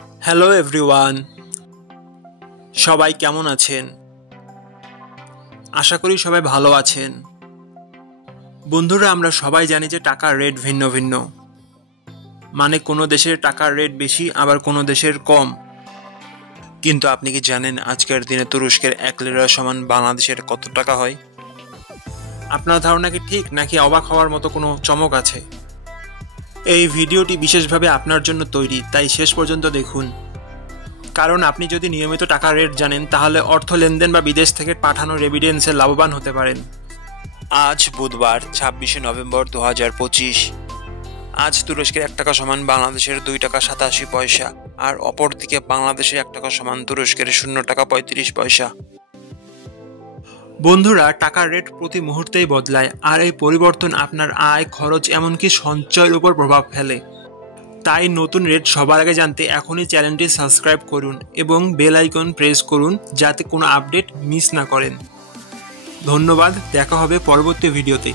Hello everyone, সবাই কেমন আছেন? আশা করি সবাই ভালো আছেন। বন্ধুরা, আমরা সবাই জানি যে টাকার রেট ভিন্ন ভিন্ন। মানে কোনো দেশের টাকার রেট বেশি, আবার কোনো দেশের কম। কিন্তু আপনি কি জানেন আজকের দিনে তুরস্কের 1 লিরা সমান বাংলাদেশের কত টাকা হয়? আপনার ধারণা কি ঠিক, নাকি অবাক হওয়ার মতো কোনো চমক আছে? এই ভিডিওটি বিশেষভাবে আপনার জন্য তৈরি, তাই শেষ পর্যন্ত দেখুন। কারণ আপনি যদি নিয়মিত টাকার রেট জানেন, তাহলে অর্থ লেনদেন বা বিদেশ থেকে পাঠানো রেমিটেন্সে লাভবান হতে পারেন। আজ বুধবার 26শে নভেম্বর 2025। আজ তুরস্কের 1 টাকা সমান বাংলাদেশের 2 টাকা 87 পয়সা, আর অপরদিকে বাংলাদেশে 1 টাকা সমান তুরস্কের 0 টাকা 35 পয়সা। বন্ধুরা, টাকার রেট প্রতি মুহূর্তেই বদলায়, আর এই পরিবর্তন আপনার আয়, খরচ, এমনকি সঞ্চয়ের উপর প্রভাব ফেলে। তাই নতুন রেট সবার আগে জানতে এখনই চ্যানেলটি সাবস্ক্রাইব করুন এবং বেল আইকন প্রেস করুন, যাতে কোনো আপডেট মিস না করেন। ধন্যবাদ, দেখা হবে পরবর্তী ভিডিওতে।